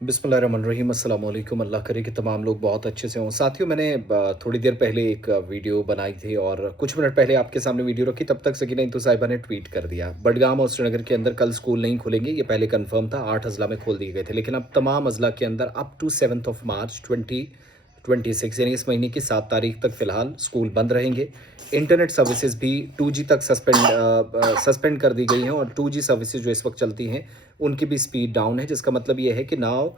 बिस्मिल्लाहिर्रहमानिर्रहीम, अस्सलाम वालेकुम। अल्लाह करे कि तमाम लोग बहुत अच्छे से हों। साथियों, मैंने थोड़ी देर पहले एक वीडियो बनाई थी और कुछ मिनट पहले आपके सामने वीडियो रखी, तब तक सकीना इंतु साहिबा ने ट्वीट कर दिया, बडगाम और श्रीनगर के अंदर कल स्कूल नहीं खुलेंगे। ये पहले कन्फर्म था, 8 अज़ला में खोल दिए गए थे, लेकिन अब तमाम अज़ला के अंदर अप टू 7 ऑफ मार्च 2026 यानी इस महीने की 7 तारीख तक फ़िलहाल स्कूल बंद रहेंगे। इंटरनेट सर्विसेज भी 2G तक सस्पेंड कर दी गई हैं और 2G सर्विसेज जो इस वक्त चलती हैं उनकी भी स्पीड डाउन है, जिसका मतलब ये है कि now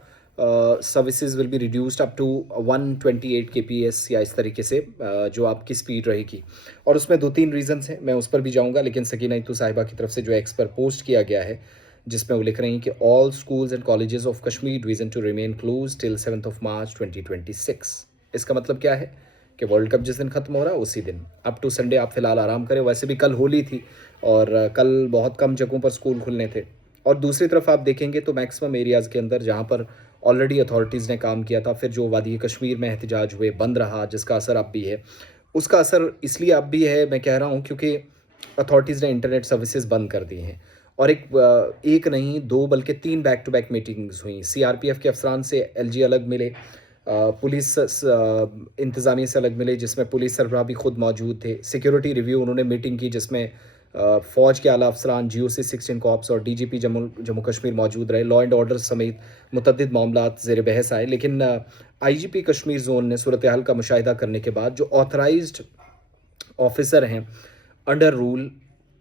services will be reduced up to 128 kps या इस तरीके से जो आपकी स्पीड रहेगी। और उसमें 2-3 रीज़न्स हैं, मैं उस पर भी जाऊंगा, लेकिन सकीना इत्तू साहिबा की तरफ से जो एक्स पर पोस्ट किया गया है, जिसमें वो लिख रही हैं कि all schools and colleges of Kashmir division to remain close till 7 of March 2026। इसका मतलब क्या है कि वर्ल्ड कप जिस दिन ख़त्म हो रहा है उसी दिन अप टू संडे आप फ़िलहाल आराम करें। वैसे भी कल होली थी और कल बहुत कम जगहों पर स्कूल खुलने थे। और दूसरी तरफ आप देखेंगे तो मैक्सिमम एरियाज़ के अंदर जहाँ पर ऑलरेडी अथॉरिटीज़ ने काम किया था, फिर जो वादी कश्मीर में एहतजाज हुए, बंद रहा, जिसका असर अब भी है। उसका असर इसलिए अब भी है, मैं कह रहा हूँ, क्योंकि अथॉरिटीज़ ने इंटरनेट सर्विसेज बंद कर दी हैं। और एक नहीं, 2 बल्कि 3 बैक टू बैक मीटिंग्स हुई। सीआरपीएफ के अफसरान से एलजी अलग मिले, पुलिस इंतज़ामिया से अलग मिले, जिसमें पुलिस सरबराह भी खुद मौजूद थे। सिक्योरिटी रिव्यू उन्होंने मीटिंग की, जिसमें फ़ौज के आला अफसरान, जीओसी 16 कॉप्स और डीजीपी जम्मू जम्मू कश्मीर मौजूद रहे। लॉ एंड ऑर्डर समेत मुतअद्दिद मामलात ज़ेर बहस आए, लेकिन आईजीपी कश्मीर जोन ने सूरत हाल का मुशाहिदा करने के बाद जो ऑथराइज्ड ऑफिसर हैं under rule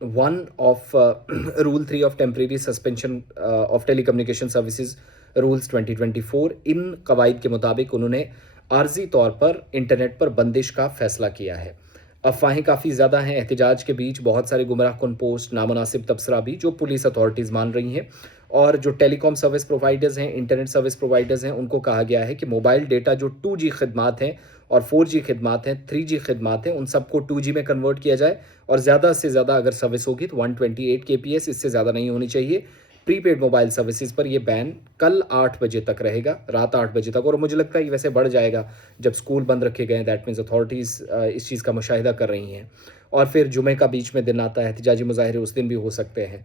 3 of temporary suspension of telecommunication services rules 2024, इन कवायद के मुताबिक उन्होंने आर्जी तौर पर इंटरनेट पर बंदिश का फैसला किया है। अफवाहें काफ़ी ज़्यादा हैं, एहतजाज के बीच बहुत सारे गुमराह कुन पोस्ट, नामुनासिब तबसरा भी जो पुलिस अथॉरिटीज़ मान रही हैं। और जो टेलीकॉम सर्विस प्रोवाइडर्स हैं, इंटरनेट सर्विस प्रोवाइडर्स हैं, उनको कहा गया है कि मोबाइल डेटा जो 2G खिदमात हैं और 4G खिदमात हैं, 3G खिदमात हैं, उन सबको 2G में कन्वर्ट किया जाए। और ज़्यादा से ज़्यादा अगर सर्विस होगी तो 128 kps, इससे ज़्यादा नहीं होनी चाहिए। प्रीपेड मोबाइल सर्विसेज पर यह बैन कल 8 बजे तक रहेगा, रात 8 बजे तक। और मुझे लगता है कि वैसे बढ़ जाएगा जब स्कूल बंद रखे गए हैं। दैट मीन्स अथॉरिटीज़ इस चीज़ का मुशाहिदा कर रही हैं। और फिर जुमे का बीच में दिन आता है, एहतिजाजी मुजाहरे उस दिन भी हो सकते हैं।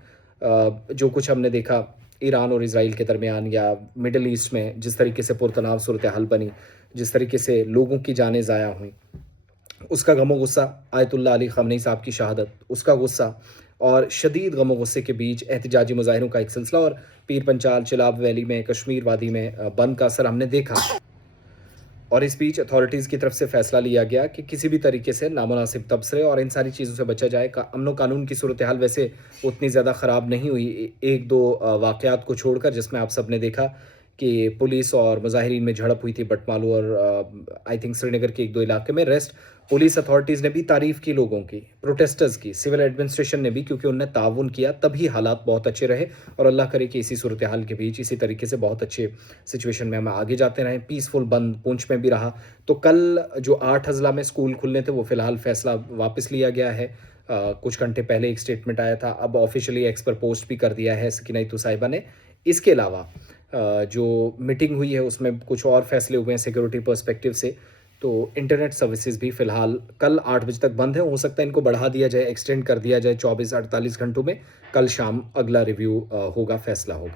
जो कुछ हमने देखा ईरान और इसराइल के दरमियान या मिडल ईस्ट में, जिस तरीके से पुरतनाव सूरत हाल बनी, जिस तरीके से लोगों की जानें ज़ाया हुई, उसका गम गुस्सा, आयतुल्लाह अली ख़amenei साहब की शहादत, उसका गुस्सा और शदीद गम गुस्से के बीच एहतजाजी मुजाहिरों का एक सिलसिला। और पीर पंचाल, चिलाब वैली में, कश्मीर वादी में बंद का असर हमने देखा। और इस बीच अथॉरिटीज़ की तरफ से फ़ैसला लिया गया कि किसी भी तरीके से नामुनासिब तबसरे और इन सारी चीज़ों से बचा जाए। अमन व कानून की सूरत हाल वैसे उतनी ज़्यादा ख़राब नहीं हुई, एक दो वाक़यात को छोड़कर, जिसमें आप सब ने देखा कि पुलिस और मुजाहिरीन में झड़प हुई थी बटमालू और आई थिंक श्रीनगर के 1-2 इलाके में। रेस्ट पुलिस अथॉरिटीज़ ने भी तारीफ़ की, लोगों की, प्रोटेस्टर्स की, सिविल एडमिनिस्ट्रेशन ने भी, क्योंकि उन्होंने ताउन किया, तभी हालात बहुत अच्छे रहे। और अल्लाह करे कि इसी सूरत हाल के बीच इसी तरीके से बहुत अच्छे सिचुएशन में हम आगे जाते रहें। पीसफुल बंद पुंछ में भी रहा। तो कल जो 8 अज़ला में स्कूल खुलने थे, वो फ़िलहाल फ़ैसला वापस लिया गया है। कुछ घंटे पहले एक स्टेटमेंट आया था, अब ऑफिशियली एक्स पर पोस्ट भी कर दिया है सकीना इत्तू साहिबा ने। इसके अलावा जो मीटिंग हुई है उसमें कुछ और फैसले हुए हैं सिक्योरिटी पर्सपेक्टिव से। तो इंटरनेट सर्विसेज भी फ़िलहाल कल 8 बजे तक बंद है। हो सकता है इनको बढ़ा दिया जाए, एक्सटेंड कर दिया जाए 24-48 घंटों में। कल शाम अगला रिव्यू होगा, फैसला होगा।